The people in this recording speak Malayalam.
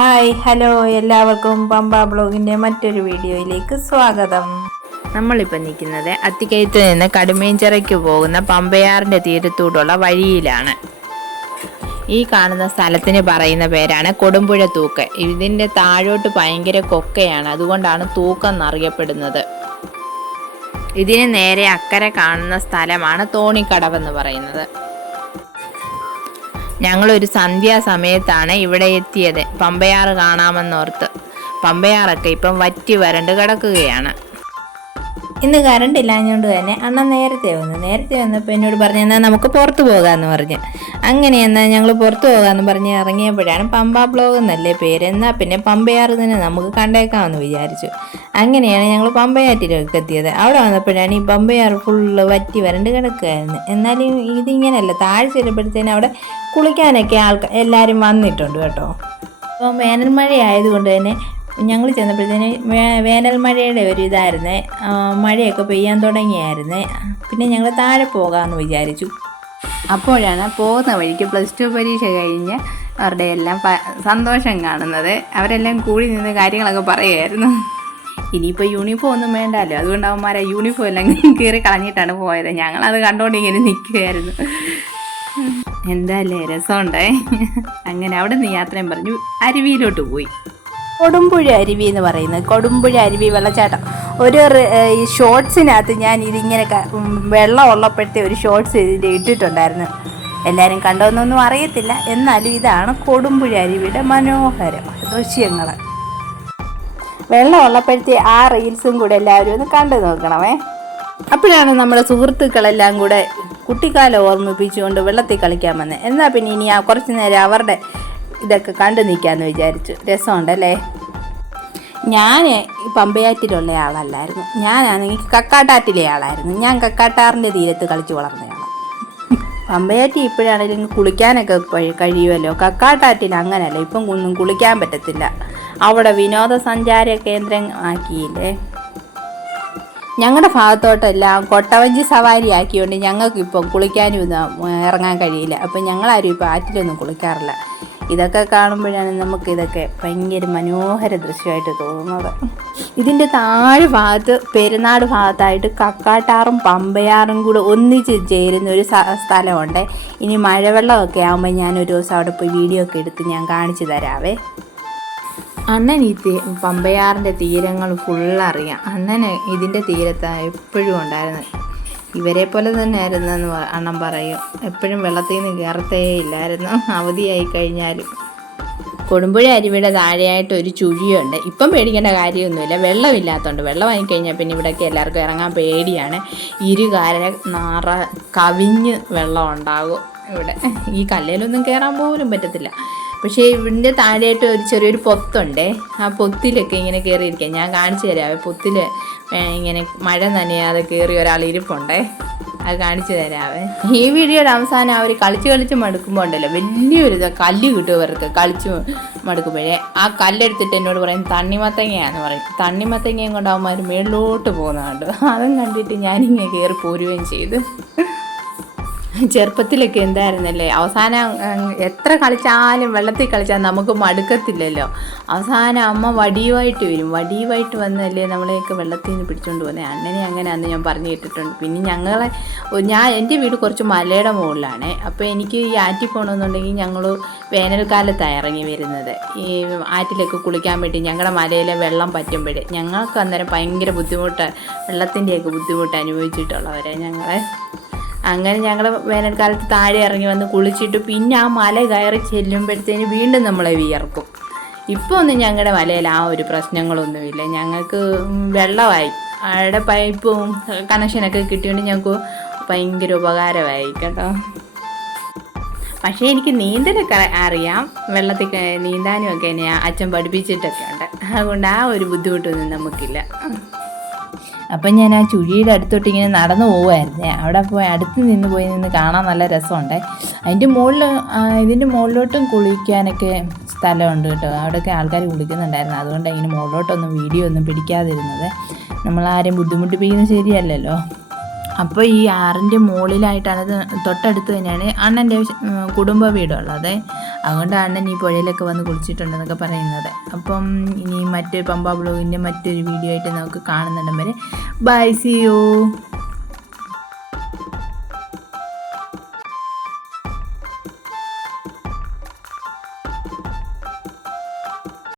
ഹായ് ഹലോ എല്ലാവർക്കും പമ്പ ബ്ലോഗിൻ്റെ മറ്റൊരു വീഡിയോയിലേക്ക് സ്വാഗതം. നമ്മളിപ്പോൾ നിൽക്കുന്നത് അത്തിക്കയത്ത് നിന്ന് കടുമേഞ്ചിറയ്ക്ക് പോകുന്ന പമ്പയാറിൻ്റെ തീരത്തൂടുള്ള വഴിയിലാണ്. ഈ കാണുന്ന സ്ഥലത്തിന് പറയുന്ന പേരാണ് കൊടുമ്പുഴ തൂക്ക്. ഇതിൻ്റെ താഴോട്ട് ഭയങ്കര കൊക്കയാണ്, അതുകൊണ്ടാണ് തൂക്കം എന്നറിയപ്പെടുന്നത്. ഇതിന് നേരെ അക്കരെ കാണുന്ന സ്ഥലമാണ് തോണിക്കടവെന്ന് പറയുന്നത്. ഞങ്ങളൊരു സന്ധ്യാസമയത്താണ് ഇവിടെ എത്തിയത്, പമ്പയാറ് കാണാമെന്നോർത്ത്. പമ്പയാറൊക്കെ ഇപ്പം വറ്റി വരണ്ട് കിടക്കുകയാണ്. ഇന്ന് കറണ്ട് ഇല്ലാഞ്ഞുകൊണ്ട് തന്നെ അണ്ണൻ നേരത്തെ വന്നപ്പോൾ എന്നോട് പറഞ്ഞു എന്നാൽ നമുക്ക് പുറത്ത് പോകാമെന്ന് പറഞ്ഞ്. അങ്ങനെ എന്നാൽ ഞങ്ങൾ പുറത്ത് പോകാമെന്ന് പറഞ്ഞ് ഇറങ്ങിയപ്പോഴാണ് പമ്പ ബ്ലോഗ് എന്നല്ലേ പേര്, എന്നാൽ പിന്നെ പമ്പയാറ് തന്നെ നമുക്ക് കണ്ടേക്കാമെന്ന് വിചാരിച്ചു. അങ്ങനെയാണ് ഞങ്ങൾ പമ്പയാറ്റിലേക്ക് എത്തിയത്. അവിടെ വന്നപ്പോഴാണ് ഈ പമ്പയാറ് ഫുള്ള് വറ്റി വരണ്ട് കിടക്കുകയായിരുന്നു. എന്നാലും ഇതിങ്ങനെയല്ല, താഴെ ചെല്ലുമ്പോഴത്തേനും അവിടെ കുളിക്കാനൊക്കെ എല്ലാവരും വന്നിട്ടുണ്ട് കേട്ടോ. അപ്പോൾ വേനൽ മഴ ആയതുകൊണ്ട് തന്നെ ഞങ്ങൾ ചെന്നപ്പോഴത്തേന് വേനൽ മഴയുടെ ഒരു ഇതായിരുന്നേ, മഴയൊക്കെ പെയ്യാൻ തുടങ്ങിയായിരുന്നേ. പിന്നെ ഞങ്ങൾ താഴെ പോകാമെന്ന് വിചാരിച്ചു. അപ്പോഴാണ് പോകുന്ന വഴിക്ക് +2 പരീക്ഷ കഴിഞ്ഞ് അവരുടെ എല്ലാം സന്തോഷം കാണുന്നത്. അവരെല്ലാം കൂടി നിന്ന് കാര്യങ്ങളൊക്കെ പറയുമായിരുന്നു. ഇനിയിപ്പോൾ യൂണിഫോം ഒന്നും വേണ്ടല്ലോ, അതുകൊണ്ട് അവന്മാരെ യൂണിഫോം എല്ലാം കീറി കളഞ്ഞിട്ടാണ് പോയത്. ഞങ്ങളത് കണ്ടുകൊണ്ട് ഇങ്ങനെ നിൽക്കുകയായിരുന്നു. എന്തായാലും രസമുണ്ടേ. അങ്ങനെ അവിടെ നിന്ന് യാത്രയും പറഞ്ഞു അരുവിയിലോട്ട് പോയി. കൊടുമ്പുഴ അരുവി എന്ന് പറയുന്നത്, കൊടുമ്പുഴ അരുവി വെള്ളച്ചാട്ടം. ഒരു ഈ ഷോർട്സിനകത്ത് ഞാൻ ഇതിങ്ങനെ വെള്ളം ഉള്ളപ്പോഴത്തെ ഒരു ഷോർട്സ് ഇതിൻ്റെ ഇട്ടിട്ടുണ്ടായിരുന്നു. എല്ലാവരും കണ്ടോന്നൊന്നും അറിയത്തില്ല, എന്നാലും ഇതാണ് കൊടുമ്പുഴ അരുവിയുടെ മനോഹര ദൃശ്യങ്ങൾ. വെള്ളം ഉള്ളപ്പോഴത്തെ ആ റീൽസും കൂടെ എല്ലാവരും ഒന്ന് കണ്ടു നോക്കണമേ. അപ്പോഴാണ് നമ്മുടെ സുഹൃത്തുക്കളെല്ലാം കൂടെ കുട്ടിക്കാലം ഓർമ്മിപ്പിച്ചുകൊണ്ട് വെള്ളത്തിൽ കളിക്കാൻ വന്നത്. എന്നാൽ പിന്നെ ഇനി കുറച്ച് നേരം അവരുടെ ഇതൊക്കെ കണ്ടു നിൽക്കാമെന്ന് വിചാരിച്ചു. രസമുണ്ടല്ലേ. ഞാൻ പമ്പയാറ്റിലുള്ള ആളല്ലായിരുന്നു, ഞാനാണെങ്കിൽ കക്കാട്ടാറ്റിലെ ആളായിരുന്നു. ഞാൻ കക്കാട്ടാറിൻ്റെ തീരത്ത് കളിച്ച് വളർന്നയാളാണ്. പമ്പയാറ്റി ഇപ്പോഴാണെങ്കിലും കുളിക്കാനൊക്കെ കഴിയുമല്ലോ, കക്കാട്ടാറ്റിൽ അങ്ങനെയല്ല, ഇപ്പം ഒന്നും കുളിക്കാൻ പറ്റത്തില്ല. അവിടെ വിനോദസഞ്ചാര കേന്ദ്രം ആക്കിയില്ലേ. ഞങ്ങളുടെ ഭാഗത്തോട്ടെല്ലാം കൊട്ടവഞ്ചി സവാരി ആക്കിയോണ്ട് ഞങ്ങൾക്കിപ്പം കുളിക്കാനും ഇറങ്ങാൻ കഴിയില്ല. അപ്പം ഞങ്ങളാരും ഇപ്പോൾ ആറ്റിലൊന്നും കുളിക്കാറില്ല. ഇതൊക്കെ കാണുമ്പോഴാണ് നമുക്കിതൊക്കെ ഭയങ്കര മനോഹര ദൃശ്യമായിട്ട് തോന്നുന്നത്. ഇതിൻ്റെ താഴെ ഭാഗത്ത് പെരുന്നാട് ഭാഗത്തായിട്ട് കക്കാട്ടാറും പമ്പയാറും കൂടെ ഒന്നിച്ച് ചേരുന്ന ഒരു സ്ഥലമുണ്ട്. ഇനി മഴവെള്ളമൊക്കെ ആകുമ്പോൾ ഞാനൊരു ദിവസം അവിടെ പോയി വീഡിയോ ഒക്കെ എടുത്ത് ഞാൻ കാണിച്ചു തരാവേ. അണ്ണൻ ഈ പമ്പയാറിൻ്റെ തീരങ്ങൾ ഫുള്ളറിയാം. അണ്ണന് ഇതിൻ്റെ തീരത്താണ് എപ്പോഴും ഉണ്ടായിരുന്നത്. ഇവരെ പോലെ തന്നെ ആയിരുന്നെന്ന് അണ്ണൻ പറയും. എപ്പോഴും വെള്ളത്തിൽ നിന്ന് കയറത്തേ ഇല്ലായിരുന്നു, അവധിയായി കഴിഞ്ഞാലും. കൊടുമ്പുഴ അരുവിയുടെ താഴെയായിട്ട് ഒരു ചുഴിയുണ്ട്. ഇപ്പം പേടിക്കേണ്ട കാര്യമൊന്നുമില്ല, വെള്ളമില്ലാത്തതുകൊണ്ട്. വെള്ളം വാങ്ങിക്കഴിഞ്ഞാൽ പിന്നെ ഇവിടെയൊക്കെ എല്ലാവർക്കും ഇറങ്ങാൻ പേടിയാണ്. ഇരുകാര കവിഞ്ഞ് വെള്ളം ഉണ്ടാകും ഇവിടെ. ഈ കല്ലിലൊന്നും കയറാൻ പോലും പറ്റത്തില്ല. പക്ഷേ ഇതിൻ്റെ താഴെയായിട്ട് ഒരു ചെറിയൊരു പൊത്തുണ്ടേ, ആ പൊത്തിലൊക്കെ ഇങ്ങനെ കയറിയിരിക്കാം. ഞാൻ കാണിച്ചു തരാവേ. പൊത്തിൽ ഇങ്ങനെ മഴ നനയാതെ കയറി ഒരാൾ ഇരിപ്പുണ്ടേ, അത് കാണിച്ചു തരാവേ. ഈ വീഡിയോയുടെ അവസാനം അവർ കളിച്ച് മടുക്കുമ്പോൾ ഉണ്ടല്ലോ, വലിയൊരു കല്ല് കിട്ടും അവർക്ക്. കളിച്ച് മടുക്കുമ്പോഴേ ആ കല്ലെടുത്തിട്ട് എന്നോട് പറയും തണ്ണിമത്തങ്ങയാന്ന് പറയും. തണ്ണിമത്തങ്ങയും കൊണ്ട് അവന്മാർ മേളിലോട്ട് പോകുന്നുണ്ട്. അതും കണ്ടിട്ട് ഞാനിങ്ങനെ കയറി പോരുകയും ചെയ്തു. ചെറുപ്പത്തിലൊക്കെ എന്തായിരുന്നല്ലേ, അവസാനം എത്ര കളിച്ചാലും വെള്ളത്തിൽ കളിച്ചാൽ നമുക്ക് മടുക്കത്തില്ലല്ലോ. അവസാനം അമ്മ വടിയുമായിട്ട് വരും. വടിയുമായിട്ട് വന്നല്ലേ നമ്മളെയൊക്കെ വെള്ളത്തിൽ നിന്ന് പിടിച്ചുകൊണ്ട് പോകുന്നത്. അണ്ണനെ അങ്ങനെ അന്ന് ഞാൻ പറഞ്ഞു കേട്ടിട്ടുണ്ട്. പിന്നെ എൻ്റെ വീട് കുറച്ച് മലയുടെ മുകളിലാണ്. അപ്പോൾ എനിക്ക് ഈ ആറ്റിൽ പോകണമെന്നുണ്ടെങ്കിൽ ഞങ്ങൾ വേനൽക്കാലത്താണ് ഇറങ്ങി വരുന്നത്. ഈ ആറ്റിലൊക്കെ കുളിക്കാൻ വേണ്ടി ഞങ്ങളുടെ മലയിലെ വെള്ളം പറ്റുമ്പോഴേ ഞങ്ങൾക്ക് അന്നേരം ഭയങ്കര ബുദ്ധിമുട്ട്, വെള്ളത്തിൻ്റെയൊക്കെ ബുദ്ധിമുട്ട് അനുഭവിച്ചിട്ടുള്ളവരെ ഞങ്ങളെ. അങ്ങനെ ഞങ്ങൾ വേനൽക്കാലത്ത് താഴെ ഇറങ്ങി വന്ന് കുളിച്ചിട്ട് പിന്നെ ആ മല കയറി ചെല്ലുമ്പോഴത്തേന് വീണ്ടും നമ്മളെ വിയർക്കും. ഇപ്പോൾ ഒന്നും ഞങ്ങളുടെ മലയിൽ ആ ഒരു പ്രശ്നങ്ങളൊന്നുമില്ല. ഞങ്ങൾക്ക് വെള്ളമായി, അവിടെ പൈപ്പും കണക്ഷനൊക്കെ കിട്ടിയോണ്ട് ഞങ്ങൾക്ക് ഭയങ്കര ഉപകാരമായി കേട്ടോ. പക്ഷേ എനിക്ക് നീന്തലൊക്കെ അറിയാം, വെള്ളത്തിൽ നീന്താനും ഒക്കെ എന്നെ അച്ഛൻ പഠിപ്പിച്ചിട്ടൊക്കെ ഉണ്ട്. അതുകൊണ്ട് ആ ഒരു ബുദ്ധിമുട്ടൊന്നും നമുക്കില്ല. അപ്പം ഞാൻ ആ ചുഴിയുടെ അടുത്തോട്ട് ഇങ്ങനെ നടന്നു പോവുമായിരുന്നേ. അവിടെ പോയി അടുത്ത് നിന്ന് കാണാൻ നല്ല രസമുണ്ട്. അതിൻ്റെ ഇതിൻ്റെ മുകളിലോട്ടും കുളിക്കാനൊക്കെ സ്ഥലമുണ്ട് കേട്ടോ. അവിടെയൊക്കെ ആൾക്കാർ കുളിക്കുന്നുണ്ടായിരുന്നു. അതുകൊണ്ടാണ് ഇങ്ങനെ മുകളിലോട്ടൊന്നും വീഡിയോ ഒന്നും പിടിക്കാതിരുന്നത്. നമ്മളാരെയും ബുദ്ധിമുട്ടിപ്പിക്കുന്നത് ശരിയല്ലല്ലോ. അപ്പോൾ ഈ ആറിൻ്റെ മുകളിലായിട്ടാണ്, തൊട്ടടുത്ത് തന്നെയാണ് അണ്ണൻ്റെ കുടുംബ വീടുള്ളത്. അതുകൊണ്ട് അണ്ണൻ ഈ പുഴയിലൊക്കെ വന്ന് കുളിച്ചിട്ടുണ്ടെന്നൊക്കെ പറയുന്നത്. അപ്പം ഇനി മറ്റൊരു പമ്പ ബ്ലോഗിൻ്റെ മറ്റൊരു വീഡിയോ ആയിട്ട് നമുക്ക് കാണുന്നുണ്ടെങ്കിൽ ബൈ, സി യു.